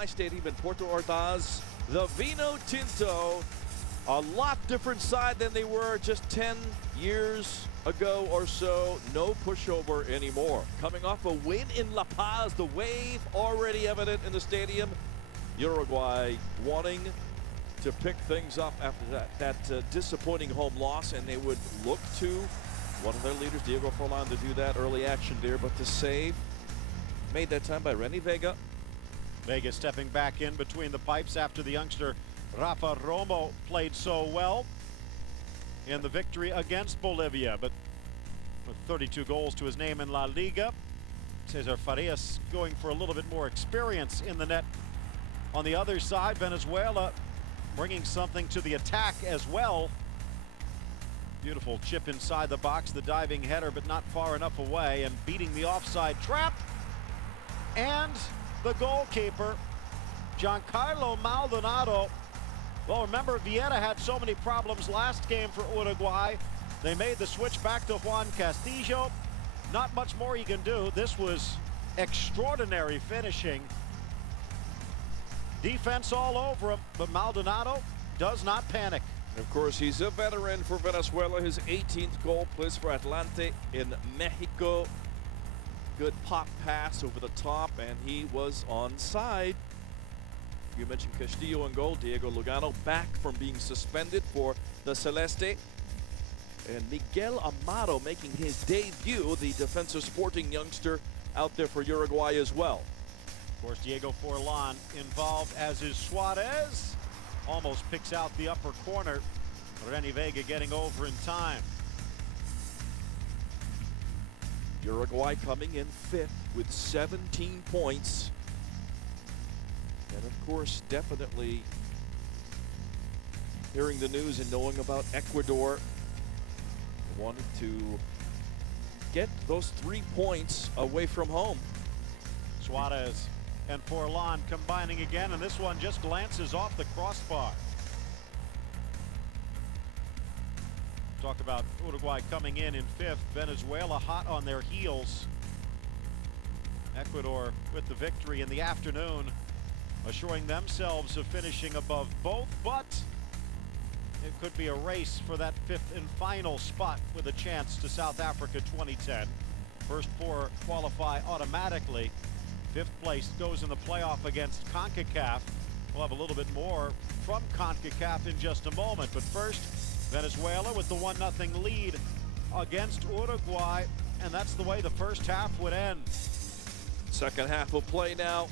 Uruguay Stadium in Porto Ordaz. The Vino Tinto, a lot different side than they were just 10 years ago or so. No pushover anymore. Coming off a win in La Paz, the wave already evident in the stadium. Uruguay wanting to pick things up after that disappointing home loss, and they would look to one of their leaders, Diego Forlan, to do that early action there, but the save made that time by Renny Vega. Vega stepping back in between the pipes after the youngster Rafa Romo played so well in the victory against Bolivia, but with 32 goals to his name in La Liga. Cesar Farias going for a little bit more experience in the net. On the other side, Venezuela bringing something to the attack as well. Beautiful chip inside the box, the diving header, but not far enough away, and beating the offside trap. And the goalkeeper, Giancarlo Maldonado. Well, remember, Vieira had so many problems last game for Uruguay. They made the switch back to Juan Castillo. Not much more you can do. This was extraordinary finishing. Defense all over him, but Maldonado does not panic. Of course, he's a veteran for Venezuela. His 18th goal plays for Atlante in Mexico. Good pop pass over the top, and he was onside. You mentioned Castillo in goal. Diego Lugano back from being suspended for the Celeste. And Miguel Amado making his debut, the Defensa Sporting youngster out there for Uruguay as well. Of course, Diego Forlan involved, as is Suarez. Almost picks out the upper corner. Renny Vega getting over in time. Uruguay coming in 5th with 17 points. And of course, definitely hearing the news and knowing about Ecuador, wanted to get those 3 points away from home. Suarez and Forlan combining again, and this one just glances off the crossbar. Talk about Uruguay coming in 5th. Venezuela hot on their heels. Ecuador with the victory in the afternoon, assuring themselves of finishing above both, but it could be a race for that 5th and final spot with a chance to South Africa 2010. First 4 qualify automatically. 5th place goes in the playoff against CONCACAF. We'll have a little bit more from CONCACAF in just a moment, but first, Venezuela with the 1-0 lead against Uruguay, and that's the way the first half would end. Second half will play now.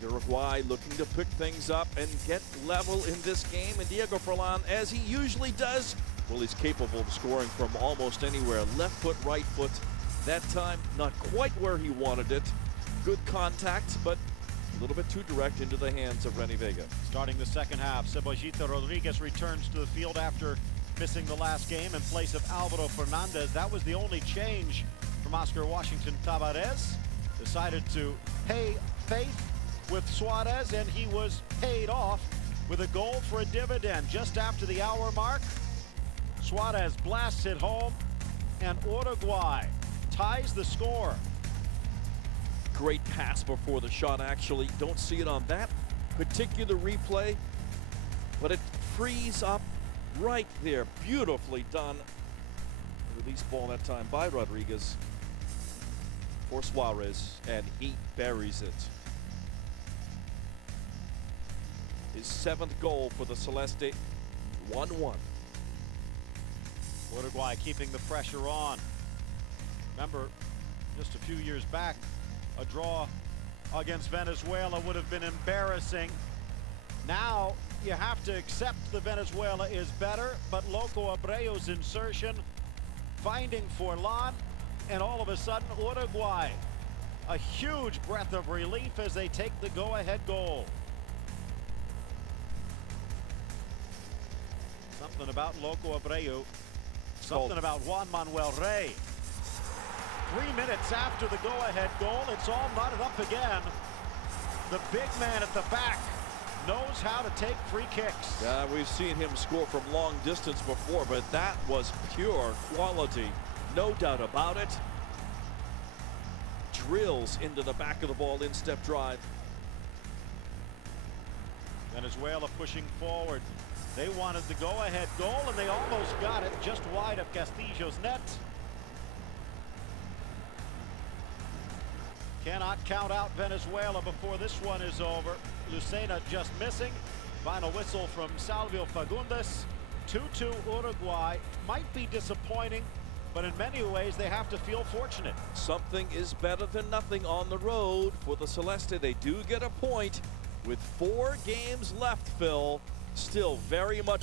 Uruguay looking to pick things up and get level in this game, and Diego Forlan, as he usually does, well, he's capable of scoring from almost anywhere. Left foot, right foot. That time, not quite where he wanted it. Good contact, but a little bit too direct into the hands of Renny Vega. Starting the second half, Cebollita Rodriguez returns to the field after missing the last game in place of Alvaro Fernandez. That was the only change from Oscar Washington Tabarez. Decided to pay faith with Suarez, and he was paid off with a goal for a dividend just after the hour mark. Suarez blasts it home, and Uruguay ties the score. Great pass before the shot, actually. Don't see it on that particular replay, but it frees up right there. Beautifully done. Release ball that time by Rodriguez for Suarez, and he buries it. His 7th goal for the Celeste. 1-1. Uruguay keeping the pressure on. Remember, just a few years back, a draw against Venezuela would have been embarrassing. Now you have to accept that Venezuela is better, but Loco Abreu's insertion, finding Forlan, and all of a sudden Uruguay, a huge breath of relief as they take the go-ahead goal. Something about Loco Abreu, something about Juan Manuel Rey. 3 minutes after the go-ahead goal, it's all knotted up again. The big man at the back knows how to take free kicks. Yeah, we've seen him score from long distance before, but that was pure quality. No doubt about it. Drills into the back of the ball, in-step drive. Venezuela pushing forward. They wanted the go-ahead goal, and they almost got it just wide of Castillo's net. Cannot count out Venezuela before this one is over. Lucena just missing. Final whistle from Salvio Fagundes. 2-2 Uruguay. Might be disappointing, but in many ways they have to feel fortunate. Something is better than nothing on the road for the Celeste. They do get a point with 4 games left, Phil. Still very much